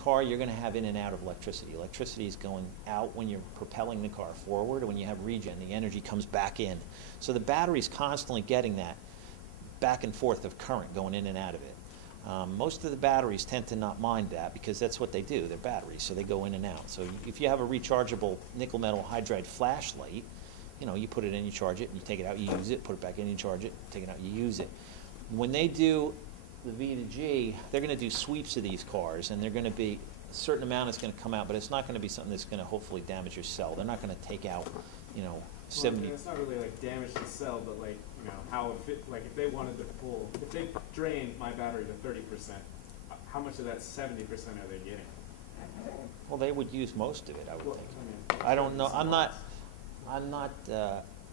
car, you're going to have in and out of electricity. Electricity is going out when you're propelling the car forward, and when you have regen, the energy comes back in. So the battery's constantly getting that back and forth of current going in and out of it. Most of the batteries tend to not mind that because that's what they do. They're batteries, so they go in and out. So if you have a rechargeable nickel metal hydride flashlight, you know, you put it in, you charge it, and you take it out, you use it, put it back in, you charge it, take it out, you use it. When they do the V to G, they're going to do sweeps of these cars, and they're going to be a certain amount is going to come out, but it's not going to be something that's going to hopefully damage your cell. They're not going to take out, you know, 70. Well, it's not really like damage the cell, but like, you know, how if they wanted to pull, if they drained my battery to 30%, how much of that 70% are they getting? Well, they would use most of it, I would think. I mean, I don't know.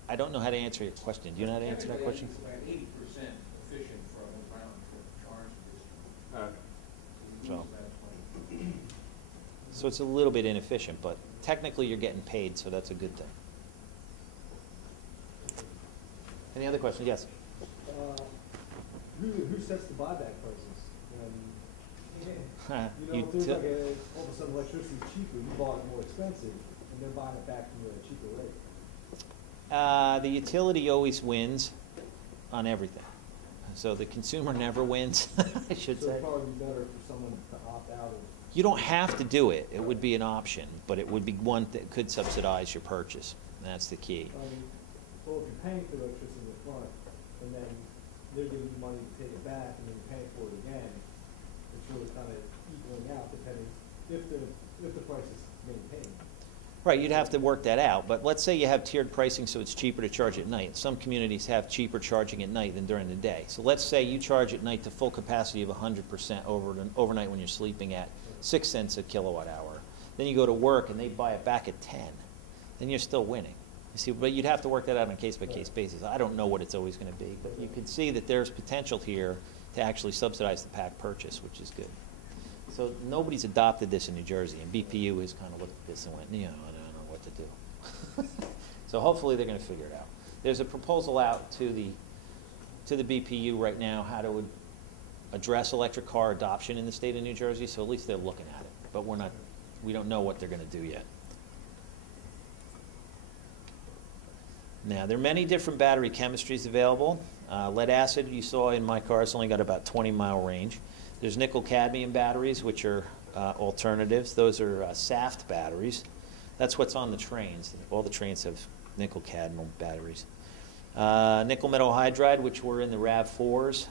I don't know how to answer your question. Do you know how to answer that question? It's about 80% efficient for a round trip charge distance. So it's a little bit inefficient, but technically you're getting paid, so that's a good thing. Any other questions? Yes. Who sets the buyback prices? You know, if there's like all of a sudden electricity is cheaper, you bought it more expensive, and they're buying it back from a cheaper rate. The utility always wins on everything. So the consumer never wins, I should say. So it'd probably be better for someone to opt out of. You don't have to do it. It would be an option, but it would be one that could subsidize your purchase. That's the key. Well, if you're paying for electricity in the front, and then they're giving you money to take it back, and then you're paying for it again, it's really kind of equaling out depending if the price is maintained. Right, you'd have to work that out. But let's say you have tiered pricing so it's cheaper to charge at night. Some communities have cheaper charging at night than during the day. So let's say you charge at night to full capacity of 100% overnight when you're sleeping at 6 cents a kilowatt hour. Then you go to work and they buy it back at 10. Then you're still winning. You see, but you'd have to work that out on a case-by-case basis. I don't know what it's always going to be, but you could see that there's potential here to actually subsidize the pack purchase, which is good. So nobody's adopted this in New Jersey, and BPU has kind of looked at this and went, you know, I don't know what to do. So hopefully they're going to figure it out. There's a proposal out to the BPU right now how to address electric car adoption in the state of New Jersey, so at least they're looking at it. But we don't know what they're going to do yet. Now, there are many different battery chemistries available. Lead acid, you saw in my car, it's only got about 20-mile range. There's nickel-cadmium batteries, which are alternatives. Those are SAFT batteries. That's what's on the trains. All the trains have nickel-cadmium batteries. Nickel metal hydride, which were in the RAV4s.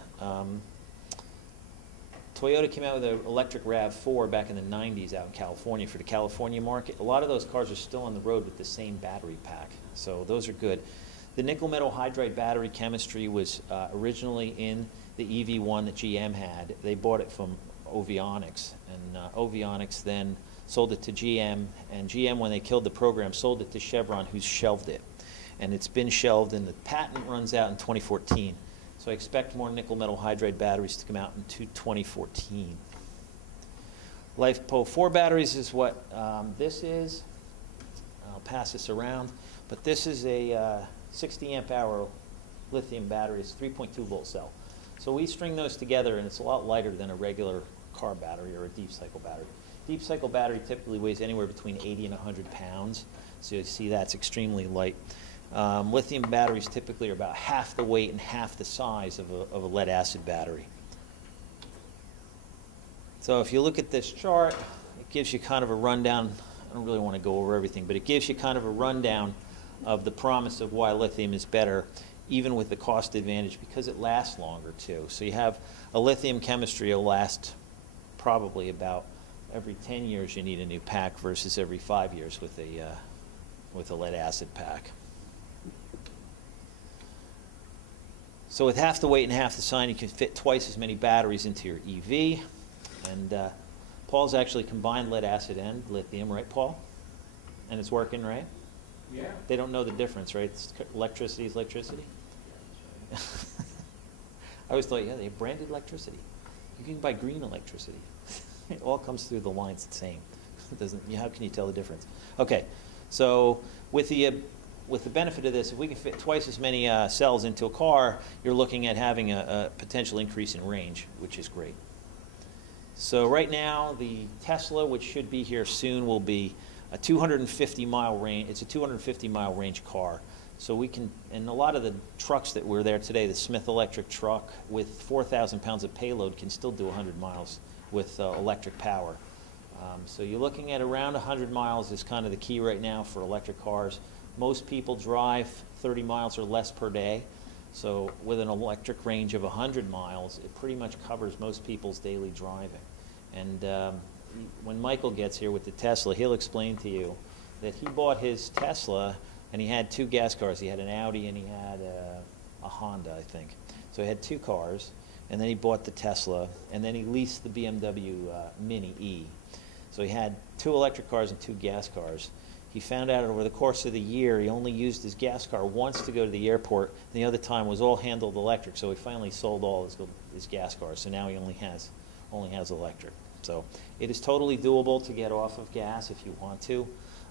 Toyota came out with an electric RAV4 back in the 90s out in California for the California market. A lot of those cars are still on the road with the same battery pack, so those are good. The nickel metal hydride battery chemistry was originally in the EV1 that GM had. They bought it from Ovionics, and Ovionics then sold it to GM, and GM, when they killed the program, sold it to Chevron, who's shelved it. And it's been shelved, and the patent runs out in 2014. So I expect more nickel metal hydride batteries to come out in 2014. LiFePO4 batteries is what this is. I'll pass this around. But this is a 60 amp hour lithium battery. It's a 3.2 volt cell. So we string those together, and it's a lot lighter than a regular car battery or a deep cycle battery. Deep cycle battery typically weighs anywhere between 80 and 100 pounds. So you see that's extremely light. Lithium batteries typically are about half the weight and half the size of a lead acid battery. So if you look at this chart, it gives you kind of a rundown. I don't really want to go over everything, but it gives you kind of a rundown of the promise of why lithium is better, even with the cost advantage, because it lasts longer too. So you have a lithium chemistry will last probably about every 10 years you need a new pack versus every 5 years with a lead acid pack. So with half the weight and half the size, you can fit twice as many batteries into your EV. And Paul's actually combined lead acid and lithium, right, Paul? And it's working, right? Yeah. They don't know the difference, right? Electricity is electricity. I always thought, yeah, they branded electricity. You can buy green electricity. It all comes through the lines the same. It doesn't. How can you tell the difference? Okay, so with the benefit of this, if we can fit twice as many cells into a car, you're looking at having a potential increase in range, which is great. So right now, the Tesla, which should be here soon, will be a 250-mile range. It's a 250-mile range car. So we can, and a lot of the trucks that were there today, the Smith electric truck with 4,000 pounds of payload can still do 100 miles with electric power. So you're looking at around 100 miles is kind of the key right now for electric cars. Most people drive 30 miles or less per day. So with an electric range of 100 miles, it pretty much covers most people's daily driving. And when Michael gets here with the Tesla, he'll explain to you that he bought his Tesla and he had 2 gas cars. He had an Audi and he had a Honda, I think. So he had 2 cars, and then he bought the Tesla, and then he leased the BMW Mini E. So he had 2 electric cars and 2 gas cars. He found out over the course of the year he only used his gas car once to go to the airport, and the other time was all handled electric. So he finally sold all his gas cars. So now he only has electric. So it is totally doable to get off of gas if you want to.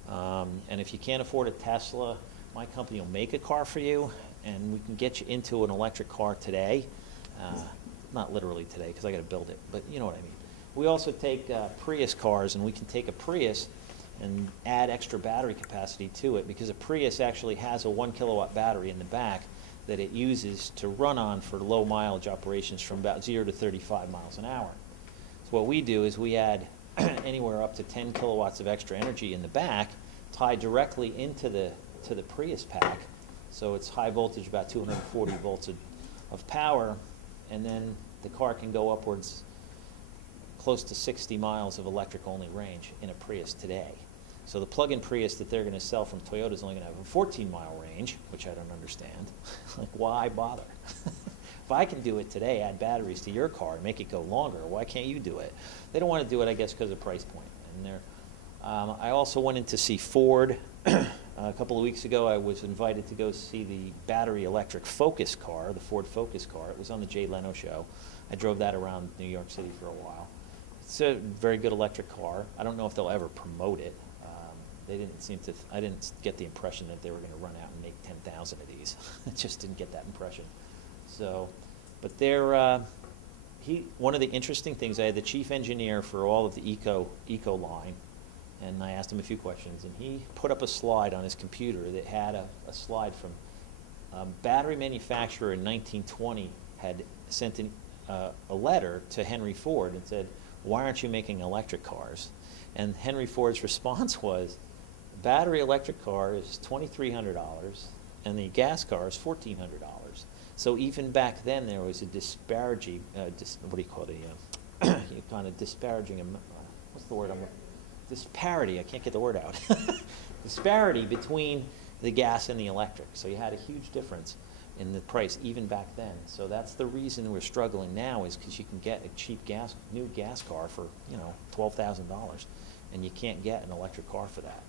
And if you can't afford a Tesla, my company will make a car for you, and we can get you into an electric car today. Not literally today, because I got to build it, but you know what I mean. We also take Prius cars, and we can take a Prius and add extra battery capacity to it, because a Prius actually has a 1 kilowatt battery in the back that it uses to run on for low mileage operations from about 0 to 35 miles an hour. So what we do is we add anywhere up to 10 kilowatts of extra energy in the back, tied directly into the Prius pack. So it's high voltage, about 240 volts of power, and then the car can go upwards close to 60 miles of electric-only range in a Prius today. So the plug-in Prius that they're going to sell from Toyota is only going to have a 14-mile range, which I don't understand. Like, why bother? If I can do it today, add batteries to your car and make it go longer, why can't you do it? They don't want to do it, I guess, because of price point. And I also went in to see Ford. A couple of weeks ago, I was invited to go see the battery electric Focus car, the Ford Focus car. It was on the Jay Leno show. I drove that around New York City for a while. It's a very good electric car. I don't know if they'll ever promote it. They didn't seem to. I didn't get the impression that they were going to run out and make 10,000 of these. I just didn't get that impression. So, but they're. One of the interesting things, I had the chief engineer for all of the Eco line, and I asked him a few questions, and he put up a slide on his computer that had a slide from a battery manufacturer in 1920 had sent a letter to Henry Ford and said, "Why aren't you making electric cars?" And Henry Ford's response was, "The battery electric car is $2,300, and the gas car is $1,400. So even back then, there was a disparaging, what do you call it? Kind of disparaging. What's the word I'm looking? Disparity. I can't get the word out. Disparity between the gas and the electric. So you had a huge difference in the price even back then. So that's the reason we're struggling now, is because you can get a cheap new gas car for $12,000, and you can't get an electric car for that.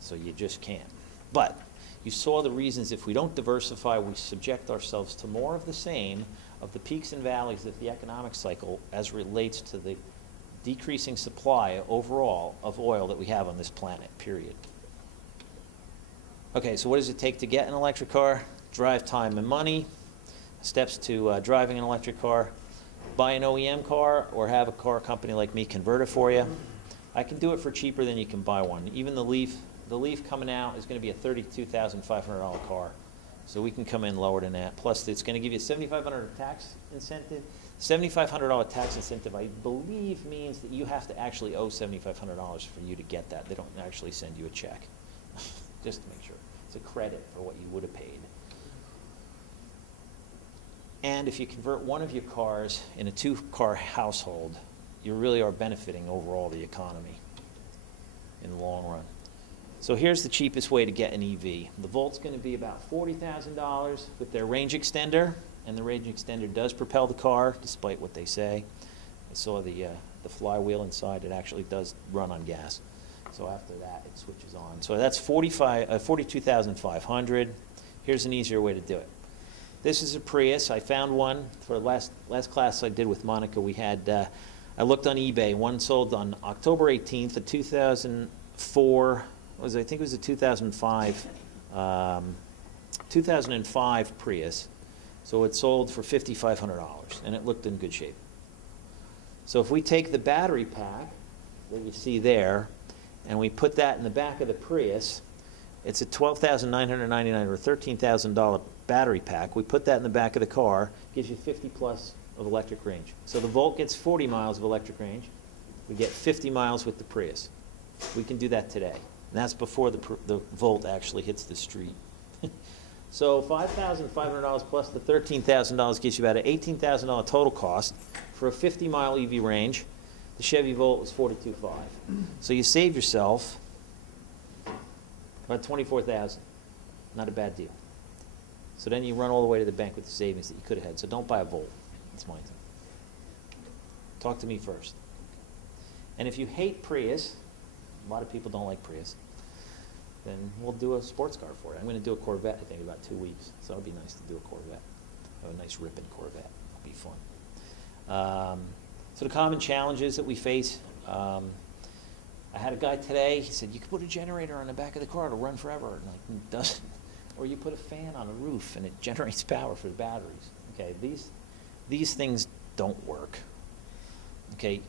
So you just can't. But you saw the reasons. If we don't diversify, we subject ourselves to more of the same, of the peaks and valleys of the economic cycle as relates to the decreasing supply overall of oil that we have on this planet, period. Okay, so what does it take to get an electric car? Drive time and money. Steps to driving an electric car: buy an OEM car or have a car company like me convert it for you. I can do it for cheaper than you can buy one. Even the Leaf coming out is going to be a $32,500 car. So we can come in lower than that. Plus, it's going to give you a $7,500 tax incentive. $7,500 tax incentive, I believe, means that you have to actually owe $7,500 for you to get that. They don't actually send you a check, just to make sure. It's a credit for what you would have paid. And if you convert one of your cars in a 2-car household, you really are benefiting overall the economy in the long run. So here's the cheapest way to get an EV. The Volt's going to be about $40,000 with their range extender, and the range extender does propel the car, despite what they say. I saw the flywheel inside. It actually does run on gas. So after that, it switches on. So that's $42,500. Here's an easier way to do it. This is a Prius. I found one for last class I did with Monica. We had, I looked on eBay. One sold on October 18th, a 2004. I think it was a 2005 Prius. So it sold for $5,500, and it looked in good shape. So if we take the battery pack that you see there, and we put that in the back of the Prius, it's a $12,999 or $13,000 battery pack. We put that in the back of the car, gives you 50 plus of electric range. So the Volt gets 40 miles of electric range. We get 50 miles with the Prius. We can do that today. And that's before the Volt actually hits the street. So $5,500 plus the $13,000 gives you about an $18,000 total cost for a 50-mile EV range. The Chevy Volt was $42,500. So you save yourself about $24,000. Not a bad deal. So then you run all the way to the bank with the savings that you could have had. So don't buy a Volt. That's my thing. Talk to me first. And if you hate Prius, a lot of people don't like Prius, then we'll do a sports car for it. I'm going to do a Corvette, I think, in about 2 weeks. So it'll be nice to do a Corvette. Have a nice ripping Corvette. It'll be fun. So the common challenges that we face, I had a guy today, he said, you could put a generator on the back of the car, it'll run forever. And like, it doesn't. Or you put a fan on the roof and it generates power for the batteries. Okay, these things don't work. Okay,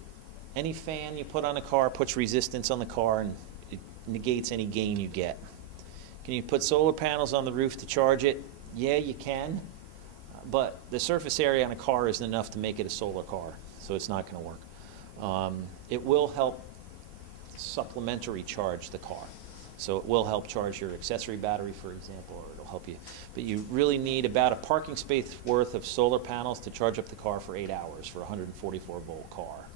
any fan you put on a car puts resistance on the car and it negates any gain you get. Can you put solar panels on the roof to charge it? Yeah, you can, but the surface area on a car isn't enough to make it a solar car, so it's not going to work. It will help supplementary charge the car. So it will help charge your accessory battery, for example, or it'll help you. But you really need about a parking space worth of solar panels to charge up the car for 8 hours for a 144-volt car.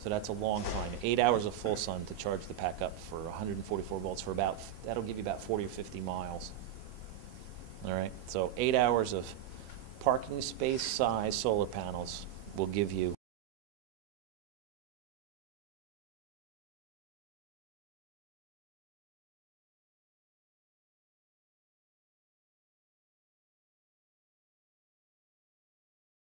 So that's a long time. 8 hours of full sun to charge the pack up for 144 volts for about, that'll give you about 40 or 50 miles. All right, so 8 hours of parking space size solar panels will give you